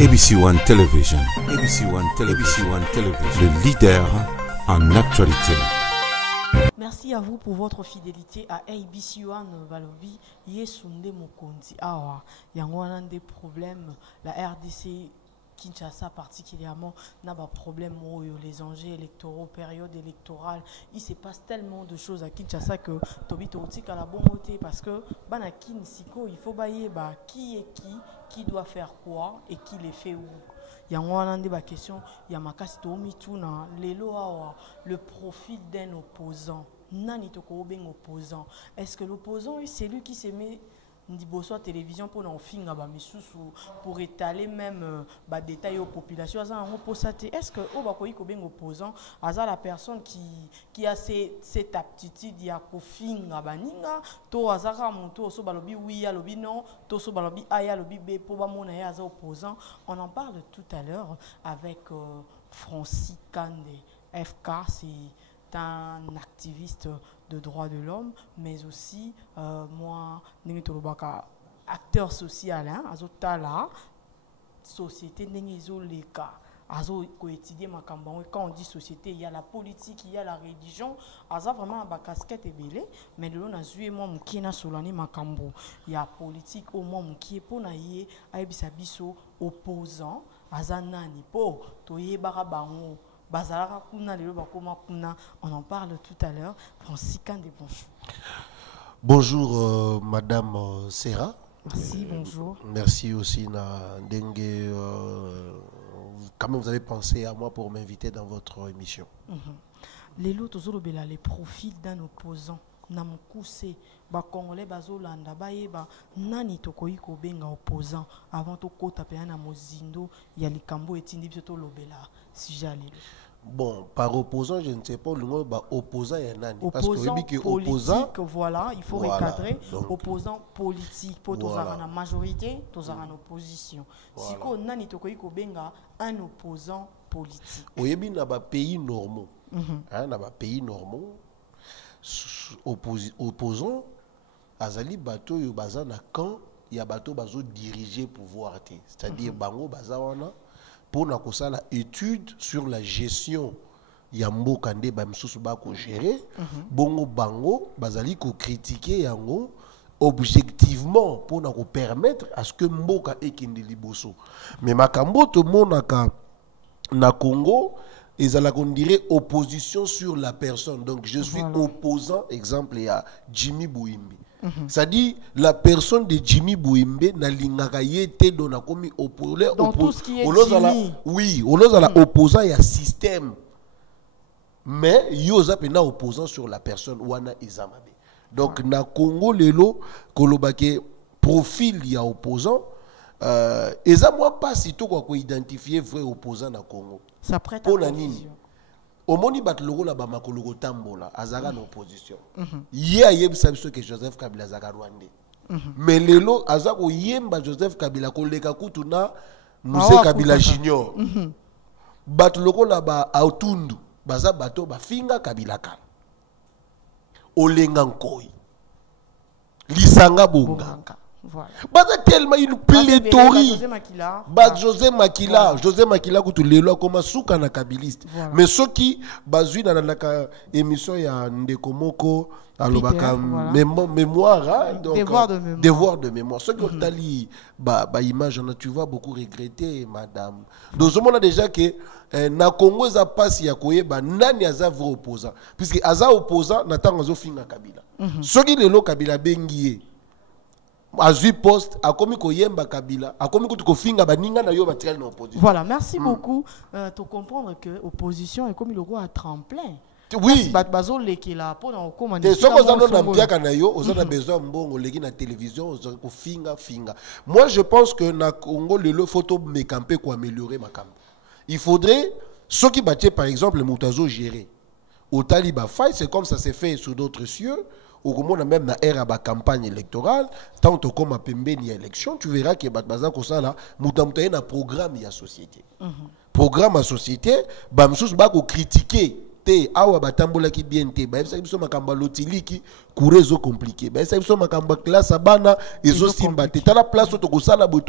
ABC One Television. ABC One Television. ABC One Television. Le leader en actualité. Merci à vous pour votre fidélité à ABC One Balobi. Yesunde Mokondi. Awa, yangwana des problèmes. La RDC Kinshasa particulièrement n'a pas de problème. Les enjeux électoraux, période électorale, il se passe tellement de choses à Kinshasa que Tobito Otik à la bonne côté parce que Banakin Siko, il faut bailler qui est qui doit faire quoi et qui les fait où. Il y a une question, il y a le profil d'un opposant. Nani toko ben opposant. Est-ce que l'opposant c'est lui qui se met Ndiboso télévision pour en finir pour étaler même des détails aux populations? Est-ce que au opposant la personne qui a cette aptitude ya finir baninga to azara monto so balobi oui alobi non to so balobi aya alobi b pour mona ya opposant? On en parle tout à l'heure avec Francis Kande FK. C'est un activiste de droits de l'homme, mais aussi moi, acteur social, azotala société n'engizoleka, azo étudier ma campagne. Quand on dit société, il y a la politique, il y a la religion, aza vraiment ba casquette et belé, mais de l'on a joué moi qui na solani ma cambo. Il y a politique au moment qui est pour naie aibisabiso opposant, aza nani po toye barabango. On en parle tout à l'heure. Francis Kande, bonjour. Bonjour Madame Serra. Merci, bonjour. Merci aussi Dengue. Quand même vous avez pensé à moi pour m'inviter dans votre émission. Les profils d'un opposant. Namukuse ba congolais bazolanda bayeba nani tokoyi ko benga opposant avant to kota pe na mozindo ya likambo etindi biso to lobela sujet lelo. Bon, par opposant, je ne sais pas, le mot opposant et nani. Opposant parce que politique, voilà, il faut recadrer. Donc, opposant politique, pour tous la majorité, tous en opposition. Si on nani tokoyi ko benga un opposant politique. Oyebi na ba pays normaux. Na ba pays normaux. Opposant azali bato yo baza na camp ya bato bazo diriger pouvoir te, c'est-à-dire bango baza wana pour na kosala étude sur la gestion ya mboka nde ba msusu ba ko gérer bongo bango bazali ko critiquer yango objectivement pour na ko permettre à ce que mboka ekende liboso. Mais makambo to monaka na Congo et ça qu'on dirait opposition sur la personne. Donc je suis opposant, exemple, à Jimmy Bouimbi. Ça dit la personne de Jimmy Bouimbi n'a l'ingaka yete donc a commis opposé. Dans tout ce qui est Jimmy. Oui, on a opposant il y a système. Mais yoza pena opposant sur la personne wana izamabe. Donc na Congo lelo kolobake profil il y a opposant. Et ça moi pas si tout quoi identifier vrai opposant na Congo. Ça prête à confusion. Au moni bat logo la ba makologo tambola azara na opposition. Hier yebisa biso que Joseph Kabila azaka Rwandais. Mais lelo azako yemba Joseph Kabila koleka kutuna Muse Kabila Junior. Bat logo la ba autundu baza bato ba finga Kabila kan. Olenga nkoi. Lisanga bonganga. Voilà. Baza tellement une pléthorie. José Makila, José Makila kutu lelo koma suka na kabiliste. Mais ceux qui bazui na naka émission ya Ndeko Moko alobaka mémoire donc devoir de mémoire. Ceux qui ont tali ba image tu vas beaucoup regretter madame. Donc on a déjà que na Congo za passe ya koyeba nani aza vrai opposant puisque aza opposant na tango zo finga Kabila. Ceux qui lelo Kabila bengié Azui poste a commis koyemba Kabila a commis ko finga baninga na yo batikali na opposition. Voilà, merci beaucoup de comprendre que opposition est comme le roi à tremplin. Oui. Bazo leki la po na commander. Des soko za na mpiaka na yo oza na besoin mbongo leki na télévision oza ko finga. Moi je pense que na Congo le photo me camper pour améliorer ma camp. Il faudrait ceux qui battent par exemple le Moutazo gérer. Au Taliba fight c'est comme ça s'est fait sur d'autres cieux. Au moment même na era ba campagne électorale tant comme a pembeni élection tu verras que baza ko sala mutamta na programme ya société programme à société ba msusu ba ko critiquer te awa batambola ki bien te ba yebisa biso makamba lotiliki kurezo compliqué ba yebisa biso makamba classe abana ezo simba te tala place to kosala boy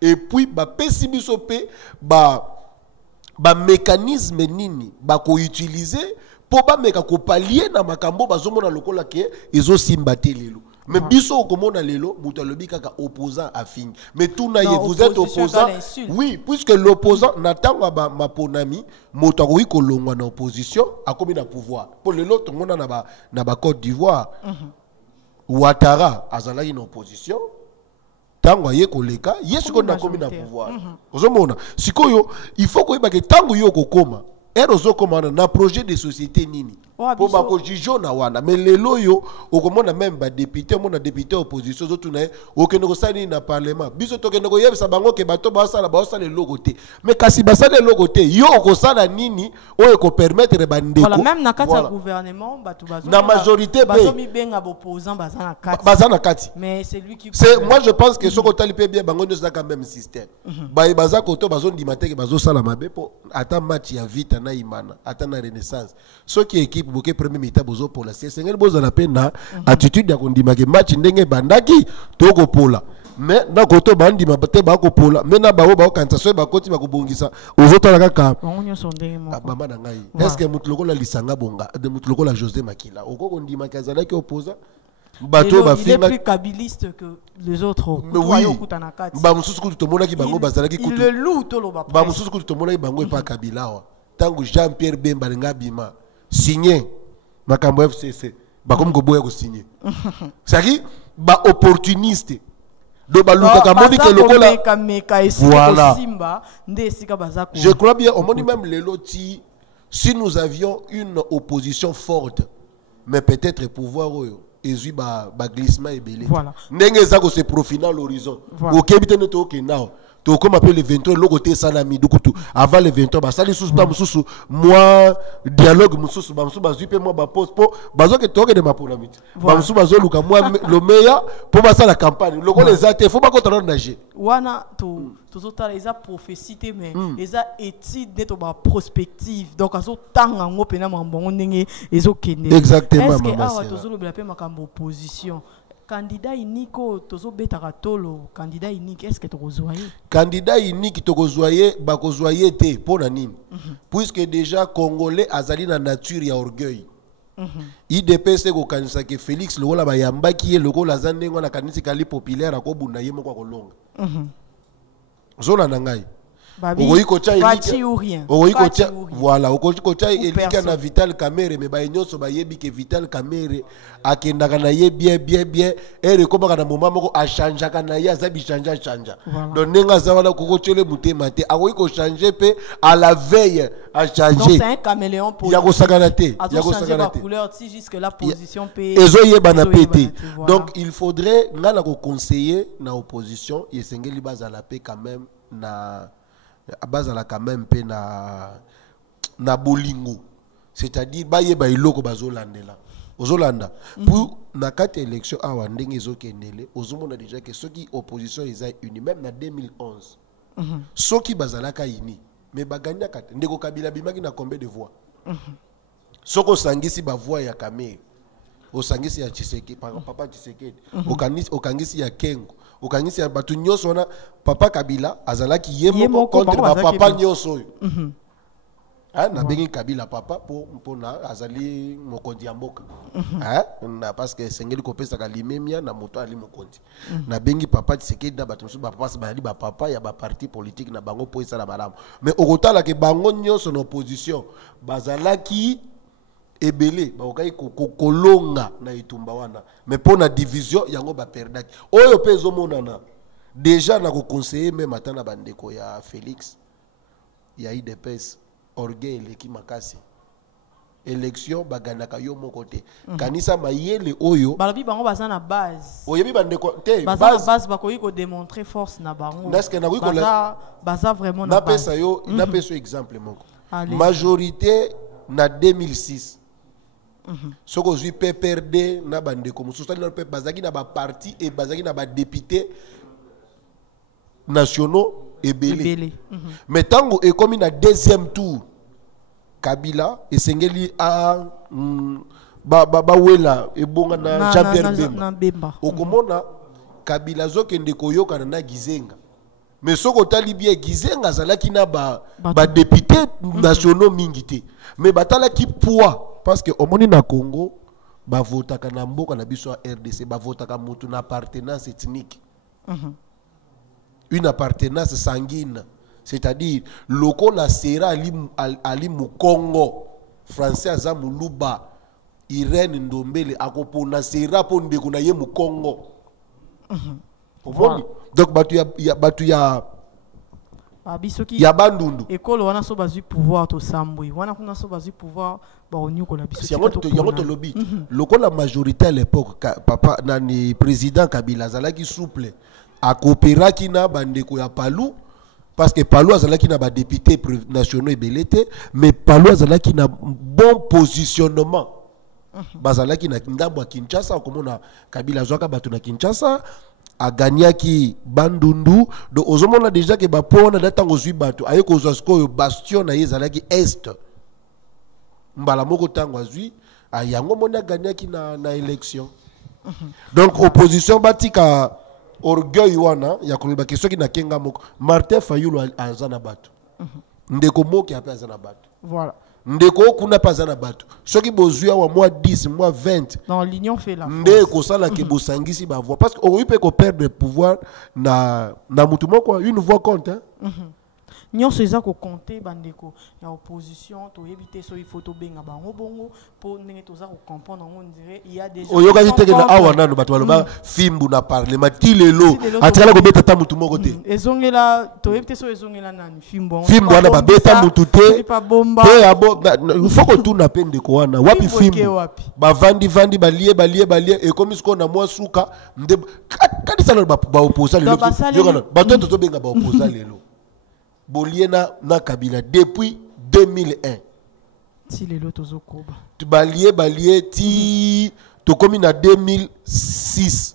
et puis ba pesi biso pe ba mécanisme nini ba ko utiliser pour ba meka ko pallier na makambo bazomona lokola ke ezo simba te lelo. Mais biso komona lelo muta lobi kaka opposant à fin. Mais tout na vous êtes opposant. Oui, puisque l'opposant n'attend ba maponami moto ko kolongwa na opposition a comme na pouvoir. Pour lelo tout monde na ba Côte d'Ivoire. Ouattara azala une opposition. Tango ye koleka, yesu na comme na pouvoir. Ozomona. Sikoyo, il faut ko yeba ke tango yo kokoma. Erozo komana na projet de société nini. Pour ba ko jijo na wana mais lelo yo okomona même ba député mona député opposition zotu na okende ko sali na parlement biso tokende ko yebisa bango ke bato ba sala logo te mais kasi ba sala logo te yo ko sala nini o ko permettre ba ndeko voilà même na kati ya gouvernement bato bazo na majorité bazo mi benga opposant bazana kati mais c'est lui qui c'est moi je pense que soko tali pe bien bango nyo za quand même système ba baza ko to bazo ndimate ke bazo sala mabe po ata match ya vita na imana ata na renaissance ce qui équipe boke premier mi-temps bozo pola c'est sengel bozo la pena attitude ya kondima ke match ndenge bandaki toko pola mais na koto bandi mabate ba ko pola mais na bawo ba kanza so ba koti ba kubongisa ozoto la kaka onyo sondenge moko mama na ngai est-ce que mutuloko la lisanga bonga de mutuloko la José Makila oko kondima kazala ki opposa bato ba finga il est plus kabiliste que les autres oui ba mususu kutu tomona ki bango bazala ki kutu le loup to lo ba mususu kutu tomona ki bango pa Kabila wa tango Jean-Pierre Bemba ngabima signé makambo FCC bakom ko boya ko signer saki ba opportuniste do ba luka kamoni ke lokola voilà je crois bien au monde même les lotis si nous avions une opposition forte mais peut-être pouvoir ezui ba glissement et belé ndenge za ko se profiner l'horizon okebite ne to ke now to comme appelle le 23 le côté salami dukutu avant le 23 ba sali sous ba mususu moi dialogue mususu ba mususu ba zuipe moi ba poste po bazo ke toke de maponamit ba mususu bazo luka moi le meilleur pour ba la campagne le les até faut pas qu'on nager wana to zotala eza prophétie mais eza étude neto ba prospective donc azo tanga ngo pena mambongo ndenge ezo kende exactement est-ce que awa tozolo bela pe makambo opposition candidat unique tozo betaka tolo candidat unique est-ce que tokozoyer candidat unique tokozoyer ba kozoyer te pona nini puisque déjà congolais azali na nature ya orgueil IDPS ko kanisa ke Félix lokola ba yambaki ye lokola zandengo na kanisa kali populaire akobunda ye moko kolonga zona na ngai okoyiko cha voilà okoyiko cha elika na Vital Kamerhe me ba nyonso ba yebi ke Vital Kamerhe akendaka na ye bien ere komaka na moment moko a changer kana ya zabi changer donc nenga zawala kokochele mutema te akoyiko changer pe à la veille a changer donc c'est un caméléon pour ya kosakana te ya kosakana te couleur si jusque la position pe ezo yebana pété donc il faudrait ngala ko conseiller na opposition yesengeli bazala pe quand même na bazala quand même pe na bolingo c'est-à-dire baye ba iloko bazolandela ozolanda pour na kati élection awa ndenge ezokendele ozomona déjà que ceux qui opposition eza uni même na 2011 ceux qui bazalaka ini mais baganya kati ndeko Kabila bimaki na combien de voix soko sangisi ba voix ya Kamerhe osangisi ya Tshisekedi papa Tshisekedi okangisi ya Kengo okangisi ya batu nyonso na papa Kabila azalaki yemo contre papa nyonso na bengi Kabila papa pour na azali mokondi ya mboka na parce que sengeli kopesa ka limemia na moto ali mokondi na bengi papa Tshisekedi na batu so papa bali ba papa ya ba parti politique na bango po isala malamu mais okotala ke bango nyonso na opposition bazalaki ebele baokai kolonga na itumba wana mais pour na division yango ba perdaki oyo pezo monana déjà na ko conseiller même atana bandeko ya Félix ya IDPS orgueil leki makasi élection baganaka yo moko te kanisa mayele oyo balobi bango baza na base oyebi bandeko te base bakoyi ko démontrer force na bango baza vraiment na base na pesa exemple moko majorité na 2006 soko zui PPRD na bandeko mususu na pe bazaki na ba parti et bazaki na ba député nationaux ebele mais tango ekomi na deuxième tour Kabila esengeli a wela ebonga na Jean-Pierre Bemba okomona Kabila zokende koyoka na Gizenga mais soko tali bien Gizenga zalaki na ba député nationaux mingi te mais batala ki poids parce que omoni na Congo ba votaka na mboka na biso RDC ba votaka mutu na appartenance ethnique une appartenance sanguine, c'est-à-dire loko la sera ali Mukongo français aza Muluba Irene Ndombele akopona sera ponde kuna ye Mukongo donc batu ya bandundu ekolo wana so bazu pouvoir to sambwe wana kuna so bazu pouvoir ba onyuko la biso yango to lobby loko la majorité à l'époque papa nani président Kabila zalaki souple a coopéraki na bandeko ya Palou parce que Palou azalaki na ba député nationaux ebelete mais Palou azalaki na bon positionnement bazalaki na ndambo ya Kinshasa komona Kabila zwaka batu na Kinshasa a gagnaki bandundu do ozomona déjà que ba pona datango zwi batu aye ko zasko bastion na yezalaki est mbala moko tango azwi ayango mona gagnaki na élection donc opposition batika orgueil wana ya koloba question ki na kenga moko Martin Fayulu azana batu ndeko moki ape azana batu voilà ndeko kuna pa azana batu soki bozua wa mois 10 mois 20 dans l'union fait la force ndeko sala ke bosangisi ba voix parce que on peut ko perdre le pouvoir na mutu moko une voix compte hein nyonso eza ko compter bandeko ya opposition to éviter so il faut to benga bango bongo pour ndenge toza ko comprendre on dirait il y a des gens oyoka teke na awa nanu bato baloba fimbu na parler matilelo atikala ko beta ta mutu moko te ezongela to éviter so ezongela nani fimbu wana ba beta mutu te pa bomba te abo il faut que tout na pende ko wana wapi fimbu ba vandi balie et comme isko na mwa suka nde kadisa na ba opposa lelo bato to benga ba opposa lelo Boliena na Kabila depuis 2001. Si les lots aux okoba. Tu balié ti to komi na 2006.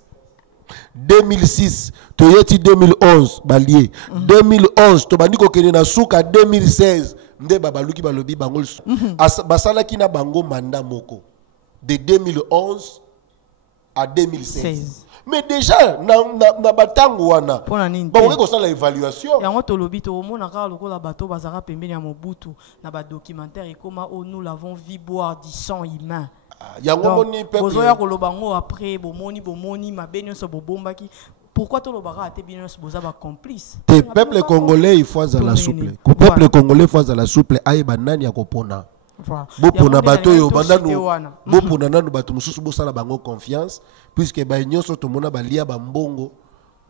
2006 to yeti 2011 balié. 2011 to bandiko kene na suka 2016 nde babaluki balobi bangol. Basala ki na bango manda moko de 2011 à 2016. Mais déjà na batango wana ba ko sala évaluation yango to lobi to mona ka lokola bato bazaka pembeni ya Mobutu na ba documentaire ekoma o nous l'avons vu boire du sang humain yango moni peuple bozoya ko lobango après bomoni mabenyo so bobombaki pourquoi to lobaka ate bino so boza ba complice te peuple congolais il faut za la souple peuple congolais faut za la souple ayeba nani akopona bopona bato yo bandanu bopona nanu bato mususu bosala bango confiance puisque ba nyonso to mona balia ba mbongo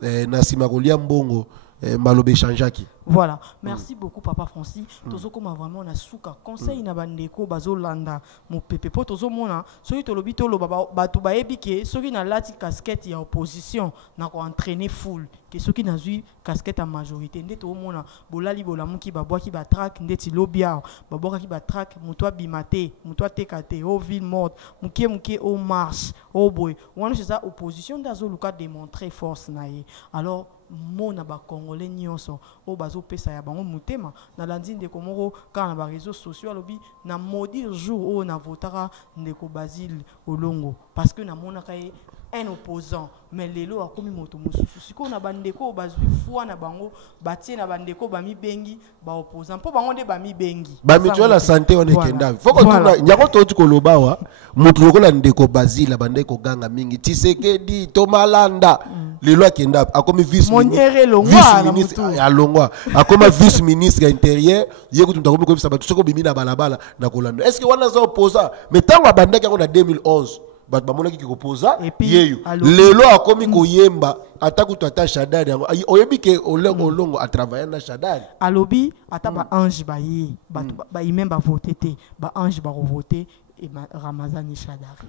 na sima kolia mbongo malobe changeaki. Voilà, merci beaucoup Papa Francis. Tozo koma vraiment na suka conseil na bandeko bazolanda mo pepe po tozo mona soki to lobi to loba batu bayebi ke soki na lati casquette ya opposition na ko entraîner foule ke soki na zui casquette en majorité nde to mona bolali bolamuki babwaki ba track ndeti lobia babwaki ba track mutwa bimate mutwa tekate au ville morte mukie au marche au boy wana c'est ça opposition dazo luka démontrer force na ye alors mona ba congolais nyonso o bazo pesa ya bango mutema na landi ndeko moko kana na ba réseaux sociaux alobi na maudit jour o na votaka ndeko Basile Olongo parce que na mona kaye un opposant mais lelo akomi moto mususu siko na bandeko bazwi foi na bango batie na bandeko bami bengi ba opposant po bango nde bami bengi ba mutuelle la santé on ekenda foko tuna nyako to koloba wa mutu lokola ndeko Basile bandeko ganga mingi Tshisekedi Tomalanda lelo akenda akomi vice ministre alongwa akoma vice ministre intérieur yeko tutakomi ko bisa batu soko bimi na balabala na kolanda est-ce que wana za opposant mais tango abandaki yango na 2011 bat bamonaki ki kopoza yeyo lelo akomi koyemba ataku tata Shadari yango oyebi ke olongo a travailler na Shadari alobi ata ba ange ba ye ba imemba voter te ba ange ba voter et Ramazani Shadari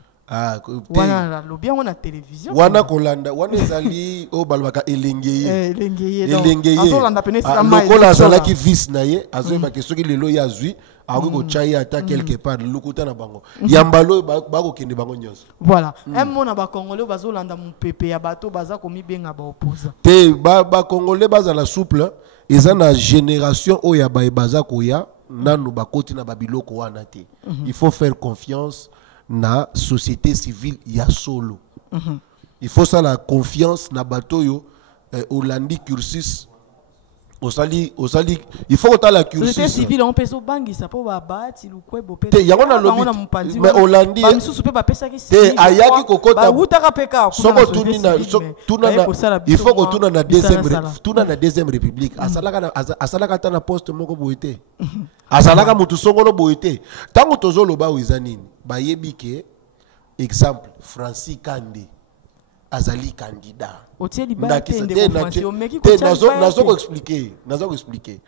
wana lobi yango na télévision wana kolanda wana ezali o balbaka elengeye azolanda pene sika mai lokola azalaki vice na ye azoyeba ke soki lelo ye azwi ako chaya ata quelque part lukuta na bango yambalo bako kende bango nyonso voilà un mona ba congolais bazolanda mupepe ya bato baza komi benga ba opposa te ba congolais bazala souple eza na génération oya ba baza koya nanu bakoti na babiloko wana te. Il faut faire confiance na société civile ya solo. Il faut ça la confiance na batoyo Hollandi cursus osali il faut que la cursus société civile on peut so bangi ça pour babati lukwe bopé te yango na lobby mais Hollandi ba misusu pe ba pesa ki te ayaki kokota ba utaka peka soko tunina il faut que tuna na deuxième république asalaka ta na poste moko boité asalaka mutu songolo boité tango tozoloba wizanini bayebi ke exemple Francis Kande azali candidat. Nazo expliquer.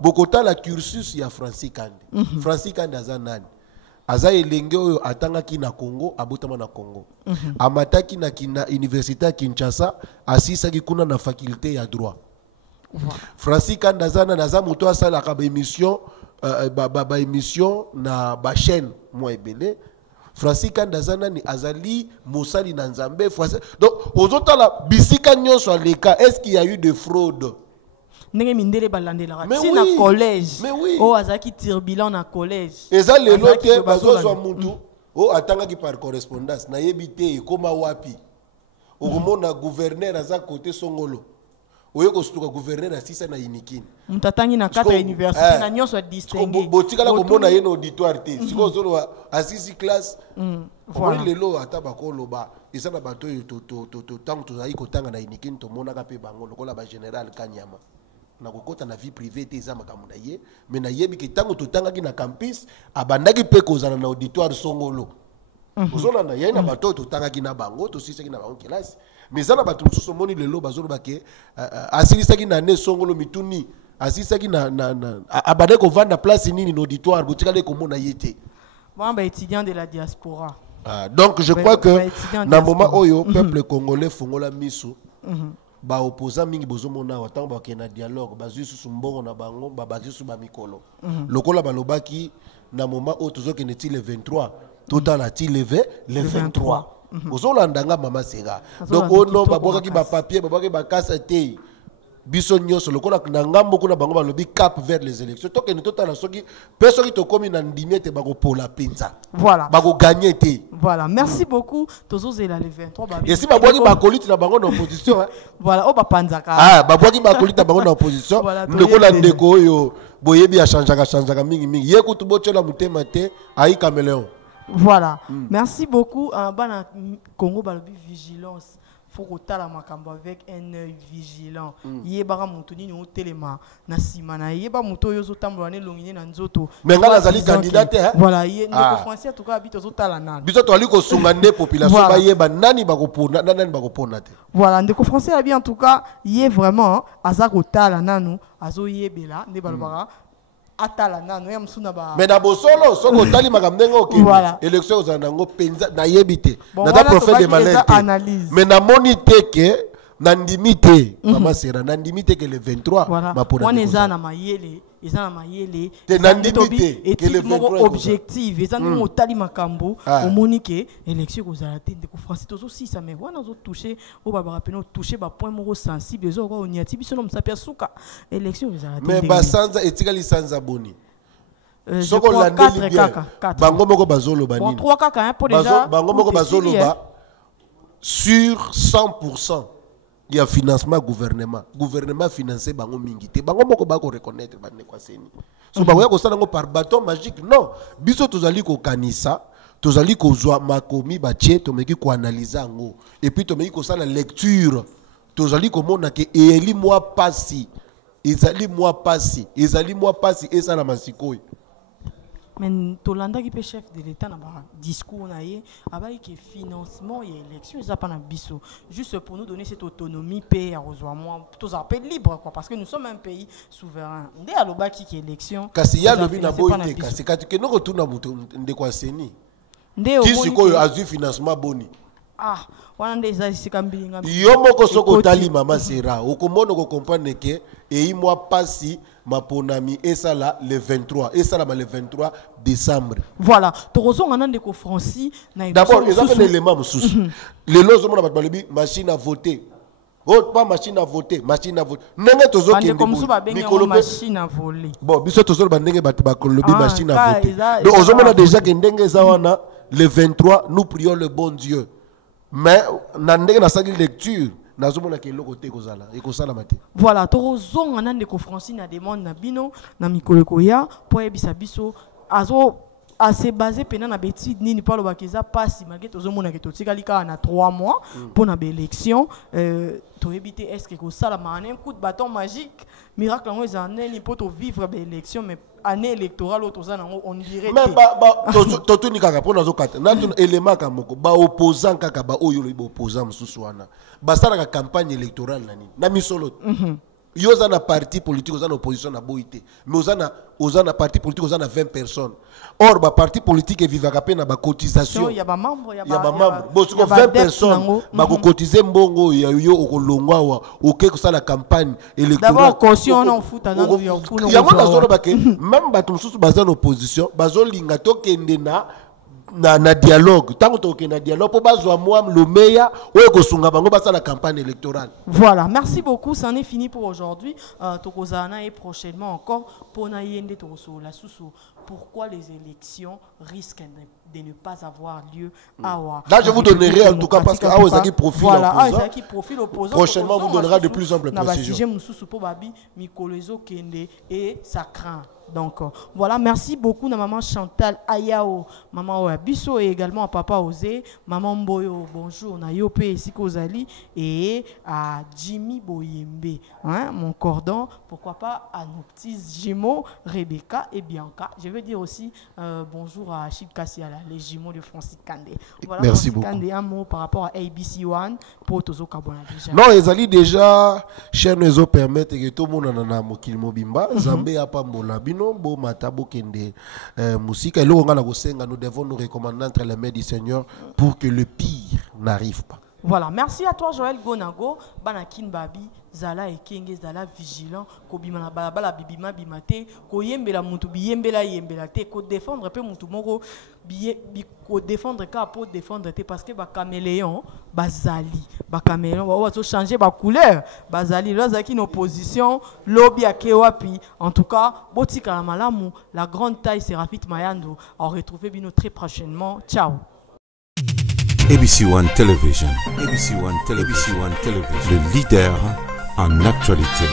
Bokota la cursus ya Francis Kande. Francis Kande azanani. Aza elenge oyo atangaki na Congo, abotama na Congo. Amataki na université ya Kinshasa, asisaki kuna na faculté ya droit. Francis Kande azana naza moto asalaka ba émission émission na ba chaîne moi ebele. Francis Kandazana ni azali Moussali Nanzambe français. Donc aux autres là bisika nyonso leka est-ce qu'il y a eu de fraude? Ndenge mindele balandela si na collège. Oh azaki turbulent na collège. Eza lelo te bazozwa mutu o atanga ki par correspondance na yebite koma wapi. Okomona gouverneur aza côté Songolo. Oyeko stuka gouverneur asisa na Inikini. Mutatangi na kata université na nyonso distingué. Botika la komona yeno auditoire te. Siko zolo asisi classe. Voilà. Lelo ataba ko loba. Eza na bato to tango to zayi kotanga na Inikini to mona ka pe bango lokola ba général Kanyama. Na kokota na vie privée te eza makamuna ye, mais na yebi ke tango to tanga ki na campus abandaki pe kozana na auditoire Songolo. Ozona na yena bato to tanga ki na bango to sisa ki na bango classe. Mais ça n'a pas tout ce moni le loba zolo bake asisa ki na ne Songolo mituni asisa ki na abade ko vanda place nini no auditoire botika le ko mona yete bon ba étudiant de la diaspora. Donc je crois que na moment oyo peuple congolais fongola miso ba opposant mingi bozomona watango ba ke na dialogue bazu su mbongo na bango ba bazu su ba mikolo lokola balobaki na moment oyo tozoke neti le 23 total a ti levé le 23. Ozolandanga mama sera. Donc oh non babwaka ki ba papier babwaka ba kasa te. Biso nyonso lokola na ngambo kuna bango balobi cap vers les élections. To ke ni total soki peso ki to komi na ndimie te bako pola penza. Voilà. Bako gagner te. Voilà, merci beaucoup. Tozozela le 23 ba. Et si babwaki ba kolite na bango na opposition hein. Voilà, o ba panzaka. Babwaki ba kolite na bango na opposition. Ndekola ndeko oyo boyebi a changeaka mingi. Ye kutu bochola mutema te ai caméléon. Voilà. Merci beaucoup. Bana Congo balobi vigilance. Faut que la makambo avec un œil vigilant. Yeba mutuni no telema na simana. Yeba muto yozo tambo ane longine na nzoto. Mais ngala zali candidat hein. Voilà, yé ndeko français en tout cas habite zotala nana. Biso to ali ko sungane population ba yeba nani bakopona nani bakopona te. Voilà, ndeko français habite en tout cas yé vraiment azako tala nanu azo yebela ne balobara. Mais d'abord solo soko tali makamdengo ki élection aux anango penza na yebite na da prophète de malheur mais na monité que na ndimité mama sera na ndimité que le 23 ma pona on est na mayele ezana mayele te na ndimité que le 23 objectif ezana mo tali makambo omonike élection aux alaté de France tozo si ça mais wana zo toucher o ba rappeler toucher ba point moko sensible zo ko onyati biso no msapia suka élection aux alaté mais basanza etikali sanza boni soko landeli bien bango moko bazolo banini bon 3 kaka hein pour déjà bango moko bazolo ba sur 100%. Il y a financement gouvernement financé bango mingi te bango moko ba ko reconnaître ba ne kwa seni so ba ko sala ngo par bâton magique non biso tozali ko kanisa tozali ko zwa makomi ba tie to meki ko analyser ngo et puis to meki ko sala lecture tozali ko mona ke eli moi pasi ezali moi pasi et ça la masikoy. Mais Tolanda qui est chef de l'État dans discours naie avec que financement et élection ils pas na biso juste pour nous donner cette autonomie paix à moi tous un pays libre quoi parce que nous sommes un pays souverain ndé aloba qui élection kasi ya lobi na boite kasi kati no retourna muto ndekwa seni ndé o azu financement boni wana ndeza isikambi ngambi yo moko soko tali mama sera okomono ko comprendre que et moi pasi maponami et ça là le 23 et ça là le 23 décembre. Voilà, tozo ngana ndeko Francis na d'abord ils ont un élément mususu. Le lozo mona batbalobi machine à voter. Oh, pas machine à voter, machine à voter. Ndenge tozo Bande comme ça, mikolo machine à voler. Bon, biso tozo ba ndenge ba kolobi machine à voter. Donc Donc ozomona déjà que ndenge za wana le 23 nous prions le bon Dieu. Mais na ndenge na sali lecture nazomona ke loko te kozala ekosala mate. Voilà, tozonga na ndeko Francine na demande na bino na mikolo koya po yebisa biso azo assez basé pendant na bêtise nini pas le bakeza passe malgré tozomona ke totikali ka na 3 mois pour na élection to éviter est-ce que ça la mané un coup de bâton magique miracle en les années ni pour vivre l'élection mais année électorale auto ça on dirait même to ni kaka pour nazo kata na élément ka moko ba opposant kaka ba oyo le opposant mususwana ba sala ka campagne électorale nani na misolo yoza na parti politique oza na opposition na boité mais oza na parti politique oza na 20 personnes. Or ba parti politique vivaka pe na ba cotisation ya ba membre ya ba membre bo siko 20 personnes ba ko cotiser mbongo ya yo okolongwa wa oke ko sala campagne électorale d'abord caution on fout na yo kuno ya mona zolo ba ke même ba tumsusu baza na opposition bazo linga to kende na dialogue tant que na dialogue pour bazwa moi le meilleur ou ko sunga bango basa la campagne électorale. Voilà, merci beaucoup, c'en est fini pour aujourd'hui. Tokozana et prochainement encore pour na yende tokoso la sous pourquoi les élections risquent de ne pas avoir lieu à Wa. Là je vous donnerai en tout cas parce que Awazaki profil voilà, opposant. Profil opposant. Prochainement vous donnera de plus amples précisions. Et ça craint. Donc voilà, merci beaucoup à maman Chantal Ayao, maman Oabiso et également à papa Osé, maman Mboyo, bonjour, na Yope et Sikozali et à Jimmy Boyembe, hein, mon cordon, pourquoi pas à nos petits jumeaux Rebecca et Bianca. Je veux dire aussi bonjour à Chip Kassiala, les jumeaux de Francis Kandé. Voilà, merci Francis beaucoup. Kandé, un mot par rapport à ABC One pour Tozo Kabona déjà. Non, ezali déjà cher nous permettre que tout le monde na mokili mobimba, Zambé a pas mbola bino bo matabo kende musique et là nous devons nous recommander entre les mains du Seigneur pour que le pire n'arrive pas. Voilà, merci à toi Joël Gonago, Banakin Babi, Zala et Kenge, Zala vigilant, Kobimana Balabala Bibima Bimate, Koyembela Mutu Biyembela Yembela Te, ko défendre peu Mutu Moro, ko défendre ka pour défendre te parce que ba caméléon, bazali, ba caméléon, on va changer ba couleur, bazali, là zaki une opposition, lobby à Kewapi, en tout cas, Botika la Malamu, la grande taille Sérapit Mayando, à retrouver bino très prochainement. Ciao. ABC One Television. ABC One Television. Le leader en actualité.